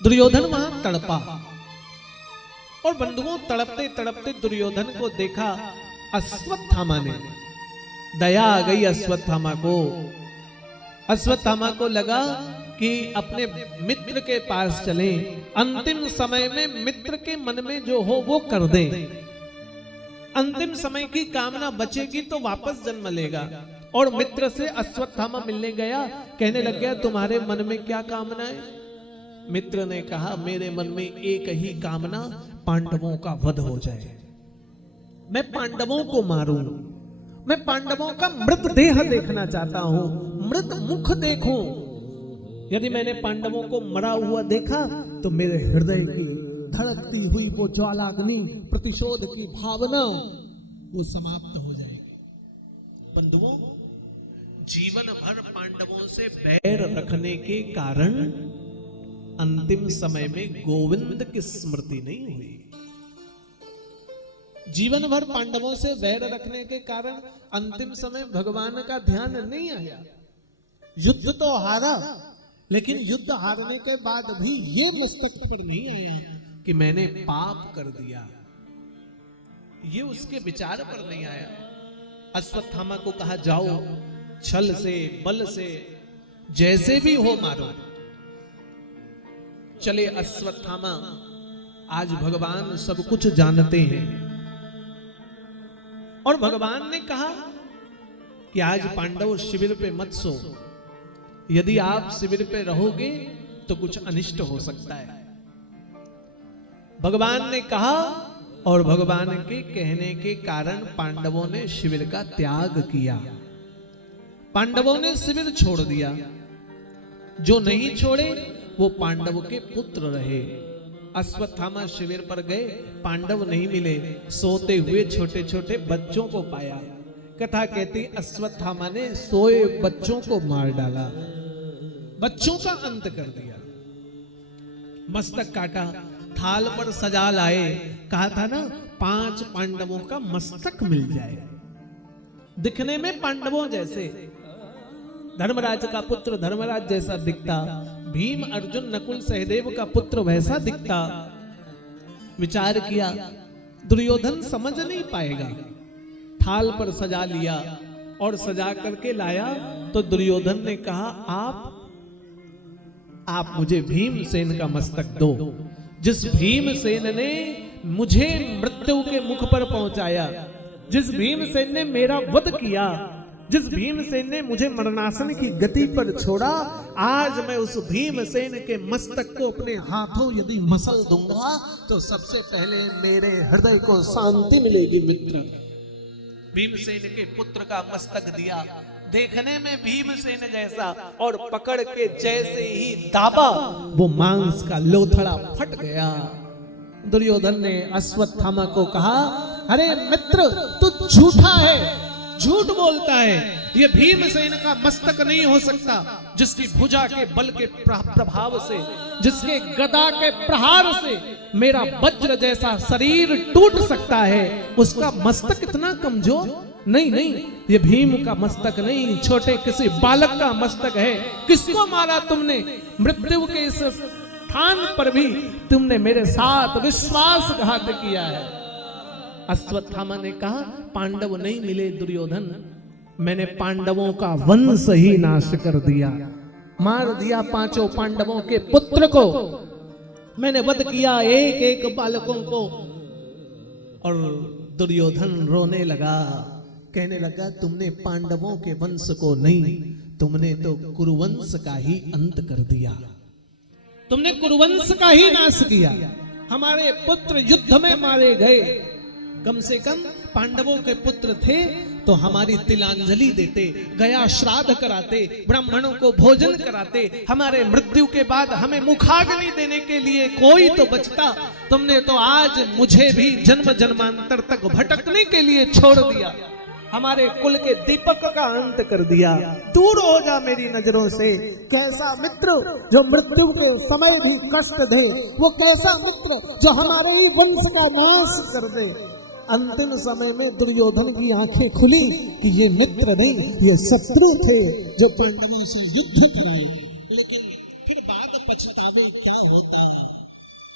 दुर्योधन वहां तड़पा और बंधुओं तड़पते तड़पते दुर्योधन को देखा अश्वत्थामा ने। दया आ गई अश्वत्थामा को। अश्वत्थामा को लगा कि अपने मित्र के पास चले, अंतिम समय में मित्र के मन में जो हो वो कर दे। अंतिम समय की कामना बचेगी तो वापस जन्म लेगा। और मित्र से अश्वत्थामा मिलने गया, कहने लग गया तुम्हारे मन में क्या कामना है? मित्र ने कहा मेरे मन में एक ही कामना, पांडवों का वध हो जाए, मैं पांडवों को मारूं, मैं पांडवों का मृतदेह देखना चाहता हूं, मृत मुख देखूं। यदि मैंने पांडवों को मरा हुआ देखा तो मेरे हृदय की धड़कती हुई वो ज्वालाग्नि, प्रतिशोध की भावना वो समाप्त हो जाएगी। बंधुओं, जीवन भर पांडवों से बैर रखने के कारण अंतिम समय में गोविंद की स्मृति नहीं हुई। जीवन भर पांडवों से वैर रखने के कारण अंतिम समय भगवान का ध्यान नहीं आया। युद्ध तो हारा, लेकिन युद्ध हारने के बाद भी ये मस्तक पर नहीं आया कि मैंने पाप कर दिया, ये उसके विचार पर नहीं आया। अश्वत्थामा को कहा जाओ, छल से बल से जैसे भी हो मारो। चले अश्वत्थामा, आज भगवान सब कुछ जानते हैं और भगवान ने कहा कि आज पांडव शिविर पे मत सो, यदि आप शिविर पे रहोगे तो कुछ अनिष्ट हो सकता है। भगवान ने कहा और भगवान के कहने के कारण पांडवों ने शिविर का त्याग किया। पांडवों ने शिविर छोड़ दिया। जो नहीं छोड़े वो पांडव के पुत्र रहे। अश्वत्थामा शिविर पर गए, पांडव नहीं मिले, सोते हुए छोटे छोटे बच्चों को पाया। कथा कहती अश्वत्थामा ने सोए बच्चों को मार डाला, बच्चों का अंत कर दिया, मस्तक काटा, थाल पर सजा लाए। कहा था ना 5 पांडवों का मस्तक मिल जाए, दिखने में पांडवों जैसे, धर्मराज का पुत्र धर्मराज जैसा दिखता, भीम अर्जुन नकुल सहदेव का पुत्र वैसा दिखता। विचार किया दुर्योधन समझ नहीं पाएगा, थाल पर सजा लिया और सजा करके लाया तो दुर्योधन ने कहा आप मुझे भीमसेन का मस्तक दो। जिस भीमसेन ने मुझे मृत्यु के मुख पर पहुंचाया, जिस भीमसेन ने मेरा वध किया, जिस भीमसेन ने मुझे मरणासन की गति पर छोड़ा, आज मैं उस भीमसेन के मस्तक को अपने हाथों यदि मसल दूंगा तो सबसे पहले मेरे हृदय को शांति मिलेगी। मित्र, भीमसेन के पुत्र का मस्तक दिया, देखने में भीमसेन जैसा, और पकड़ के जैसे ही दाबा वो मांस का लोथड़ा फट गया। दुर्योधन ने अश्वत्थामा को कहा अरे मित्र तू झूठा है, झूठ बोलता है, ये भीमसेन का मस्तक नहीं हो सकता। जिसकी भुजा के बल के प्रभाव से, जिसके गदा के प्रहार से मेरा वज्र जैसा शरीर टूट सकता है, उसका मस्तक इतना कमजोर? नहीं, ये भीम का मस्तक नहीं, छोटे किसी बालक का मस्तक है। किसको मारा तुमने? मृत्यु के इस स्थान पर भी तुमने मेरे साथ विश्वासघात किया है। अश्वत्थामा ने कहा पांडव नहीं मिले दुर्योधन, मैंने पांडवों का वंश ही नाश कर दिया, मार दिया 5 पांडवों के पुत्र को, मैंने वध किया एक एक बालकों को। और दुर्योधन रोने लगा, कहने लगा तुमने पांडवों के वंश को नहीं, तुमने तो कुरुवंश का ही अंत कर दिया, तुमने कुरुवंश का ही नाश किया। हमारे पुत्र युद्ध में मारे गए, कम से कम पांडवों के पुत्र थे तो हमारी तिलांजलि देते, गया श्राद्ध कराते, ब्राह्मणों को भोजन कराते, हमारे मृत्यु के बाद हमें मुखाग्नि देने के लिए कोई तो बचता। तुमने तो आज मुझे भी जन्म जन्मांतर तक भटकने के लिए छोड़ दिया, हमारे कुल के दीपक का अंत कर दिया। दूर हो जा मेरी नजरों से। कैसा मित्र जो मृत्यु के समय भी कष्ट दे, वो कैसा मित्र जो हमारे ही वंश का नाश कर दे। अंतिम समय में दुर्योधन की आंखें खुली कि ये मित्र नहीं, ये शत्रु थे जो पांडवों से युद्ध कराए। लेकिन फिर बात पछतावे क्या होता है,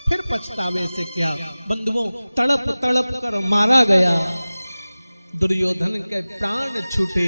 फिर पछतावे से क्या। बंधुओं, तड़प तड़प कर मारा गया, दुर्योधन के पैर छूटे,